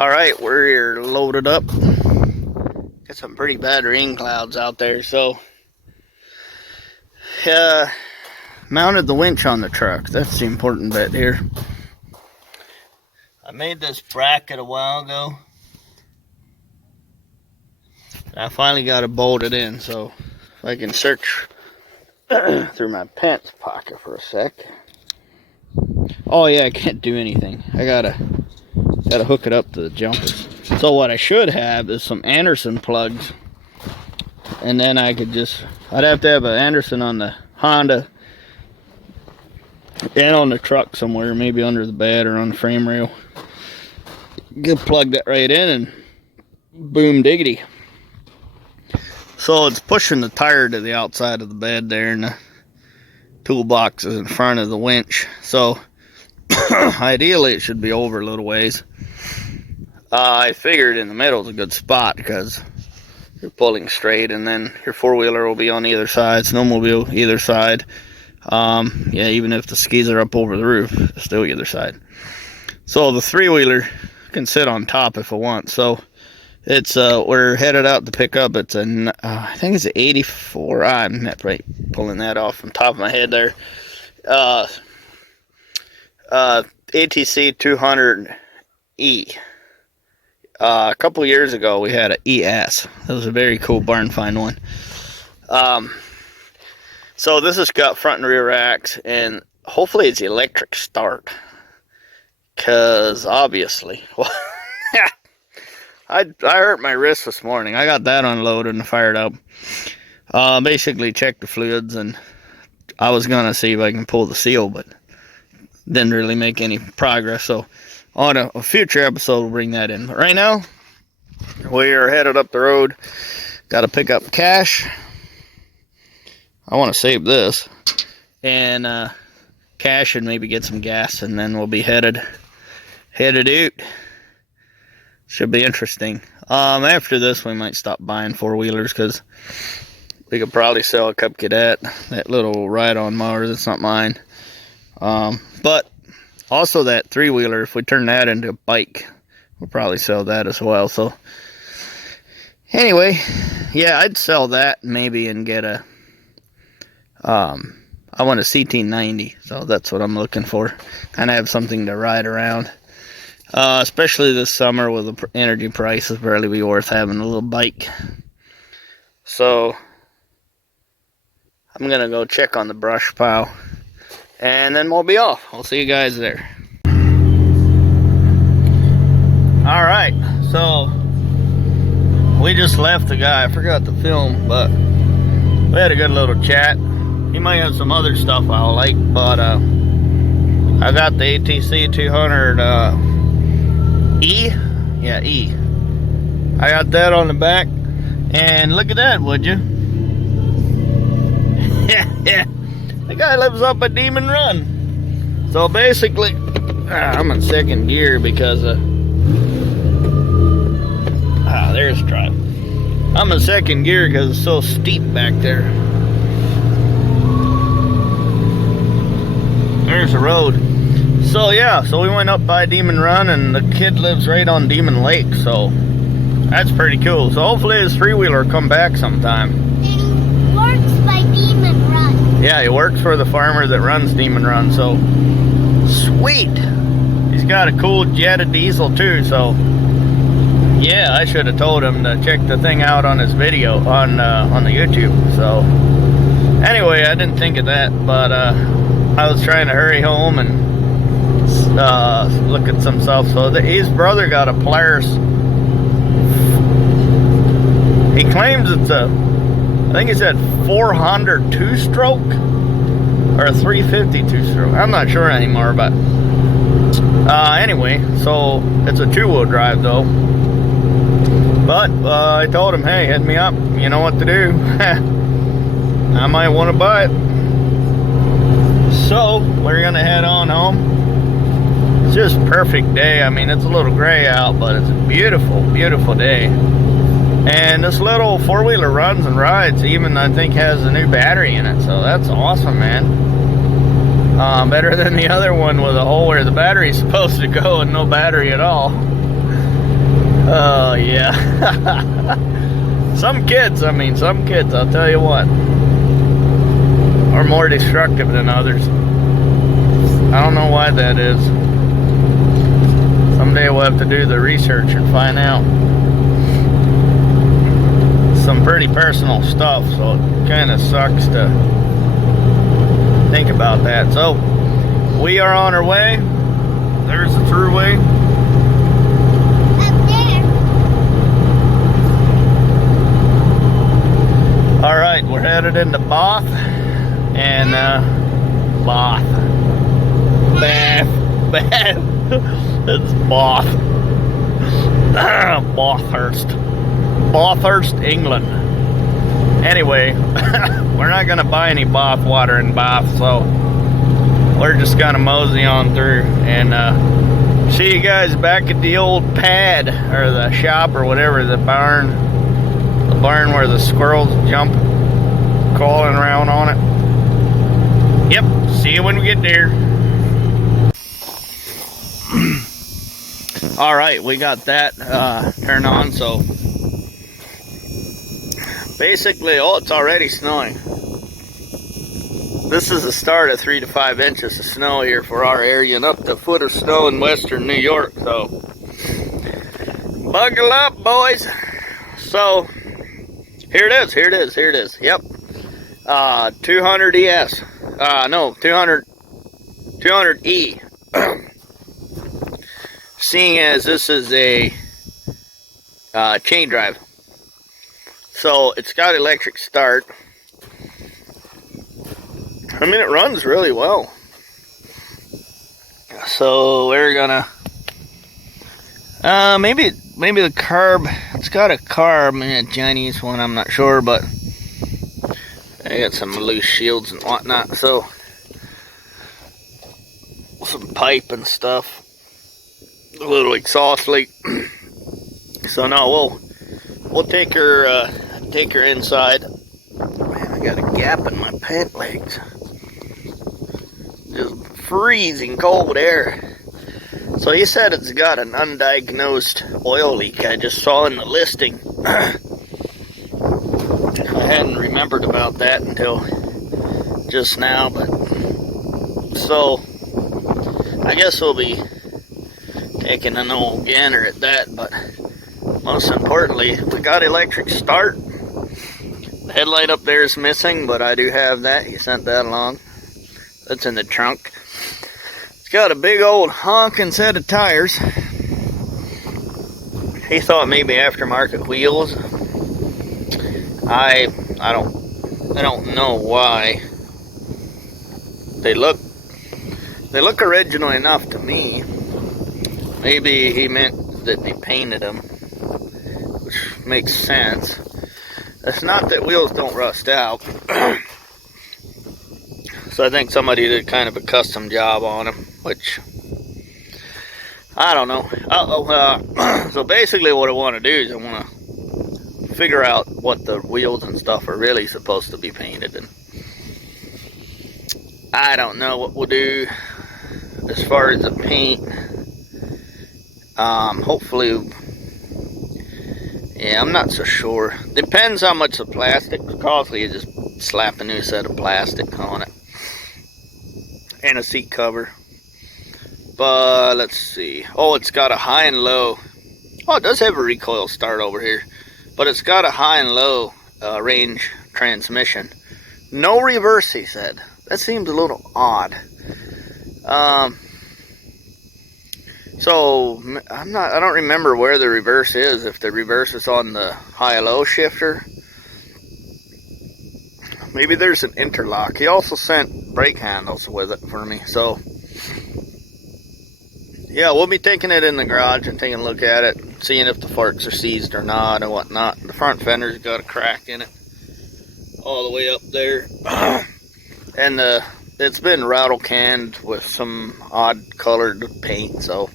Alright, we're loaded up. Got some pretty bad rain clouds out there, so mounted the winch on the truck. That's the important bit here. I made this bracket a while ago. I finally got it bolted in, so if I can search through my pants pocket for a sec. Oh yeah, I can't do anything. I gotta hook it up to the jumpers. So what I should have is some Anderson plugs, and then I could I'd have to have an Anderson on the Honda and on the truck somewhere, maybe under the bed or on the frame rail. Get plug that right in and boom diggity. So it's pushing the tire to the outside of the bed there, and the toolbox is in front of the winch. So ideally it should be over a little ways. I figured in the middle is a good spot because you're pulling straight, and then your four-wheeler will be on either side, snowmobile either side. Yeah, even if the skis are up over the roof, still either side. So the three-wheeler can sit on top if I want. So it's we're headed out to pick up. It's I think it's an 84. I'm not right pulling that off from the top of my head there. ATC 200E. A couple years ago we had an ES. That was a very cool barn find one. So this has got front and rear racks, and hopefully it's electric start, because obviously, well, I hurt my wrist this morning. I got that unloaded and fired up. Basically checked the fluids, and I was gonna see if I can pull the seal, but didn't really make any progress. So on a future episode we'll bring that in. But right now we are headed up the road. Got to pick up cash. I want to save this and cash and maybe get some gas, and then we'll be headed out. Should be interesting. After this we might stop buying four-wheelers, because we could probably sell a Cup Cadet, that little ride-on mower. That's not mine. But also that three-wheeler, if we turn that into a bike, we'll probably sell that as well. So anyway, yeah, I'd sell that maybe and get a I want a CT90, so that's what I'm looking for. Kind of have something to ride around, especially this summer with the energy prices. Barely be worth having a little bike. So I'm gonna go check on the brush pile, and then we'll be off. I'll see you guys there. Alright, so we just left the guy. I forgot to film, but we had a good little chat. He might have some other stuff I'll like, but I got the ATC 200 E. Yeah, E. I got that on the back, and look at that, would you? Yeah. The guy lives up at Demon Run. So basically, I'm in second gear because there's drive. I'm in second gear because it's so steep back there. There's the road. So yeah, so we went up by Demon Run, and the kid lives right on Demon Lake, so that's pretty cool. So hopefully his three-wheeler come back sometime. And he works by Demon Run. Yeah, he works for the farmer that runs Demon Run, so sweet. He's got a cool Jetta diesel too, so yeah, I should have told him to check the thing out on his video on the YouTube. So anyway, I didn't think of that, but I was trying to hurry home and look at some stuff. So his brother got a Polaris. He claims it's I think he said 400 two-stroke or a 350 two-stroke. I'm not sure anymore, but anyway, so it's a two-wheel drive though. But I told him, hey, hit me up. You know what to do. I might want to buy it. So we're gonna head on home. It's just a perfect day. I mean, it's a little gray out, but it's a beautiful, beautiful day. And this little four-wheeler runs and rides. Even, I think, has a new battery in it, so that's awesome, man. Better than the other one with a hole where the battery's supposed to go and no battery at all. Oh, yeah. Some kids, I'll tell you what, are more destructive than others. I don't know why that is. Someday we'll have to do the research and find out. Some pretty personal stuff, so it kind of sucks to think about that. So, we are on our way. There's the throughway. Up there. Alright, we're headed into Bath. And, Bath. It's Bath. Bathurst, England. Anyway, we're not going to buy any bath water in Bath, so we're just going to mosey on through and see you guys back at the old pad, or the shop, or whatever, the barn where the squirrels jump crawling around on it. Yep, see you when we get there. Alright, we got that turned on, so basically, it's already snowing. This is the start of 3 to 5 inches of snow here for our area, and up to a foot of snow in western New York, so buckle up, boys. So, here it is, yep. 200 ES, no, 200E. Seeing as this is a chain drive, so it's got electric start. I mean, it runs really well. So we're gonna maybe the carb. It's got a carb, maybe a Chinese one. I'm not sure, but I got some loose shields and whatnot. So some pipe and stuff. A little exhaust leak. So no, we'll take her inside. Man, I got a gap in my pant legs. Just freezing cold air. So he said it's got an undiagnosed oil leak. I just saw in the listing. I hadn't remembered about that until just now, but so I guess we'll be taking an old gander at that, but most importantly, we got electric start. The headlight up there is missing, but I do have that. He sent that along. That's in the trunk. It's got a big old honking set of tires. He thought maybe aftermarket wheels. I don't know why. They look original enough to me. Maybe he meant that they painted them, which makes sense. It's not that wheels don't rust out. So I think somebody did kind of a custom job on them, which I don't know. So basically what I want to do is I want to figure out what the wheels and stuff are really supposed to be painted, and I don't know what we'll do as far as the paint. Hopefully, yeah, I'm not so sure. Depends how much the plastic would cost. You just slap a new set of plastic on it. And a seat cover. But, let's see. Oh, it's got a high and low. Oh, it does have a recoil start over here. But it's got a high and low range transmission. No reverse, he said. That seems a little odd. So I don't remember where the reverse is. If the reverse is on the high-low shifter, maybe there's an interlock. He also sent brake handles with it for me. So yeah, we'll be taking it in the garage and taking a look at it, seeing if the forks are seized or not and whatnot. The front fender's got a crack in it all the way up there, and it's been rattle canned with some odd colored paint. So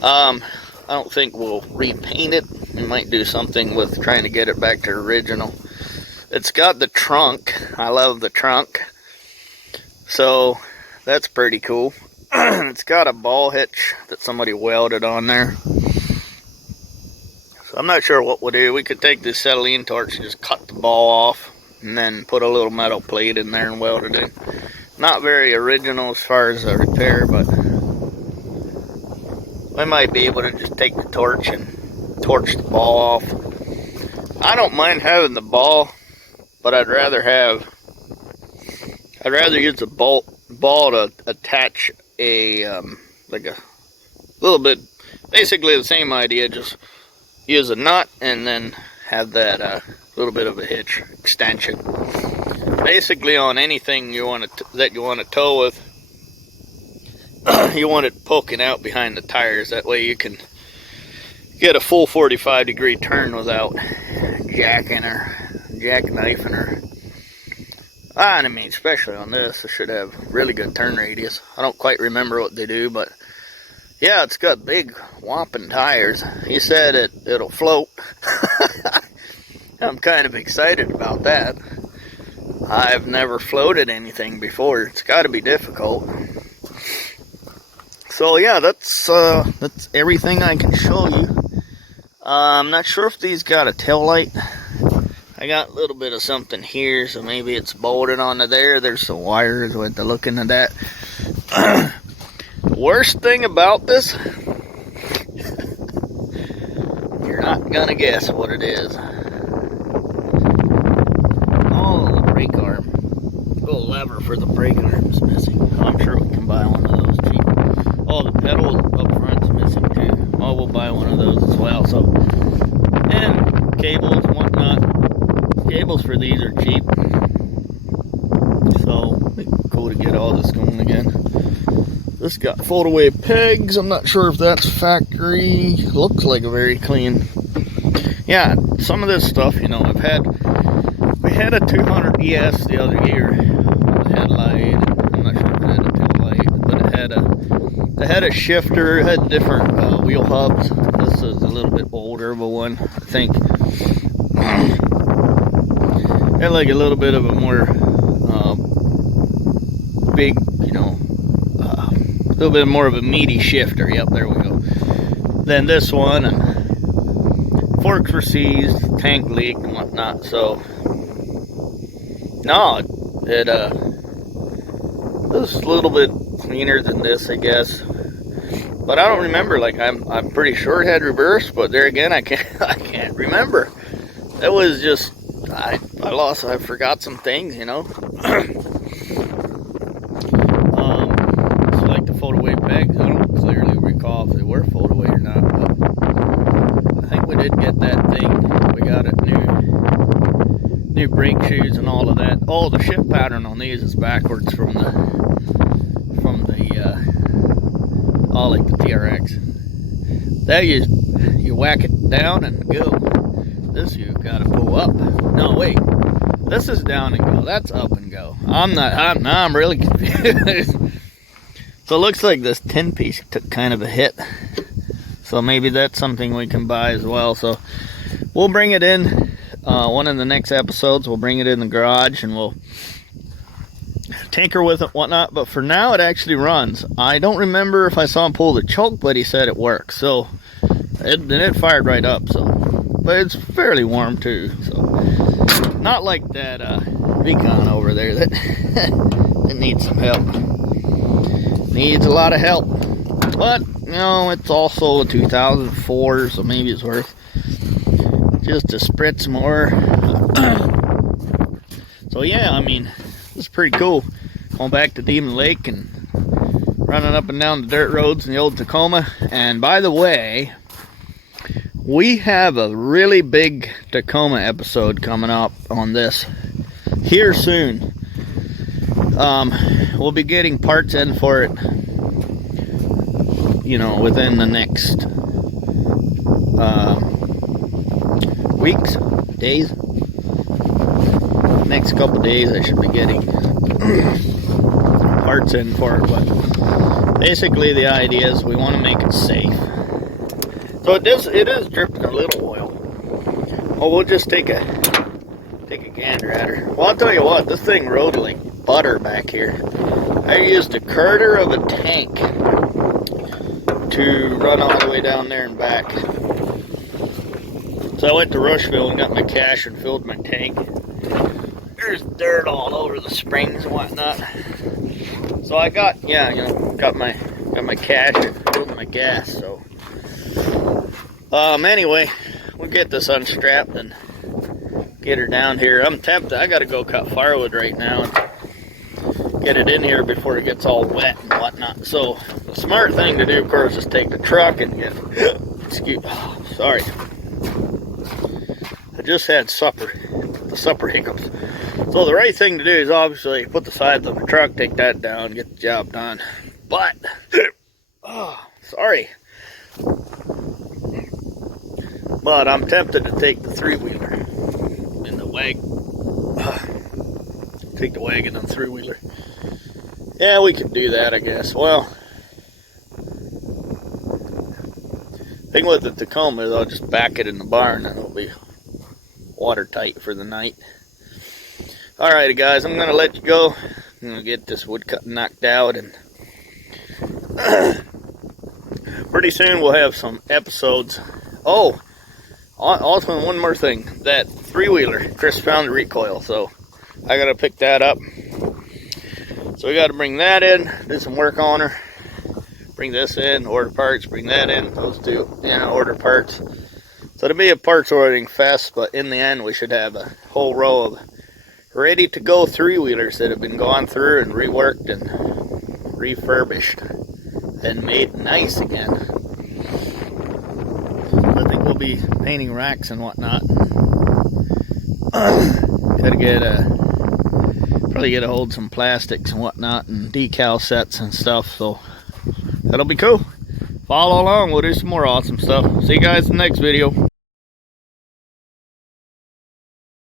I don't think we'll repaint it. We might do something with trying to get it back to original. It's got the trunk. I love the trunk. So that's pretty cool. It's got a ball hitch that somebody welded on there. I'm not sure what we'll do. We could take this acetylene torch and just cut the ball off and then put a little metal plate in there and weld it in. Not very original as far as a repair, but we might be able to just take the torch and torch the ball off. I don't mind having the ball, but I'd rather use a ball to attach a like a little bit, basically the same idea, just use a nut and then have that little bit of a hitch extension. Basically on anything that you want to tow with, you want it poking out behind the tires. That way you can get a full 45-degree turn without jackknifing her. I mean, especially on this, it should have really good turn radius. I don't quite remember what they do, but yeah, it's got big whopping tires. He said it'll float. I'm kind of excited about that. I've never floated anything before. It's got to be difficult. So yeah, that's everything I can show you. I'm not sure if these got a tail light. I got a little bit of something here, so maybe it's bolted onto there. There's some wires. We'll have to look into that. Worst thing about this, you're not gonna guess what it is. Oh, the brake arm. Little lever for the brake arm is missing. I'm sure we can buy one of those cheap. Oh, the pedal up front's missing too. Oh, we'll buy one of those as well. So, and cables and whatnot. Cables for these are cheap. So, it's cool to get all this going again. This got fold-away pegs. I'm not sure if that's factory. Looks like a very clean. Yeah, some of this stuff, you know, we had a 200 ES the other year. The headlight, I'm not sure if it had a tail light, but it had a shifter. It had different wheel hubs. This is a little bit older of a one, I think. Had like a little bit of a more big, you know, a little bit more of a meaty shifter. Yep, there we go. Then this one, and forks were seized, tank leaked and whatnot. So no, it was a little bit cleaner than this, I guess. But I don't remember. Like I'm pretty sure it had reverse, but there again, I can't remember. It was just I forgot some things, you know. It's like the fold-away pegs. I don't clearly recall if they were fold-away or not, but I think we did get that thing. We got it new brake shoes and all of that. Oh, the shift pattern on these is backwards from the like the TRX. That you whack it down and go. This you gotta pull up. No, wait. This is down and go. That's up and go. I'm really confused. So it looks like this 10-piece took kind of a hit. So maybe that's something we can buy as well. So we'll bring it in. One of the next episodes, we'll bring it in the garage and we'll tinker with it, whatnot. But for now, it actually runs. I don't remember if I saw him pull the choke, but he said it works. So it fired right up. So, but it's fairly warm too. So not like that Recon over there that it needs some help. Needs a lot of help. But you know, it's also a 2004, so maybe it's worth just to spritz more. So yeah, I mean, it's pretty cool. Going back to Demon Lake and running up and down the dirt roads in the old Tacoma. And by the way, we have a really big Tacoma episode coming up on this here soon. We'll be getting parts in for it, you know, within the next weeks, days. Next couple days I should be getting parts in for it, but basically the idea is we want to make it safe. So it is dripping a little oil. Oh, we'll just take a gander at her. Well, I'll tell you what, this thing rode like butter back here. I used a quarter of a tank to run all the way down there and back. So I went to Rushville and got my cash and filled my tank. There's dirt all over the springs and whatnot. So I got, got my cash and filled my gas. So anyway, we'll get this unstrapped and get her down here. I'm tempted. I gotta go cut firewood right now and get it in here before it gets all wet and whatnot. So the smart thing to do, of course, is take the truck and get, sorry. I just had the supper hiccups. So the right thing to do is obviously put the sides of the truck, take that down, get the job done. But, sorry. But I'm tempted to take the three-wheeler in the wagon. Take the wagon and three-wheeler. Yeah, we could do that, I guess. Well, thing with the Tacoma is I'll just back it in the barn and it'll be watertight for the night. Alrighty, guys, I'm gonna let you go. I'm gonna get this wood cut knocked out, and pretty soon we'll have some episodes. Oh, also one more thing, that three-wheeler, Chris found the recoil, so I gotta pick that up. So we gotta bring that in, do some work on her, bring this in, order parts, bring that in, those two, order parts. So it'll be a parts ordering fest, but in the end we should have a whole row of ready to go three-wheelers that have been gone through and reworked and refurbished and made nice again. I think we'll be painting racks and whatnot. Gotta get probably get a hold of some plastics and whatnot and decal sets and stuff, so that'll be cool. Follow along, we'll do some more awesome stuff. See you guys in the next video.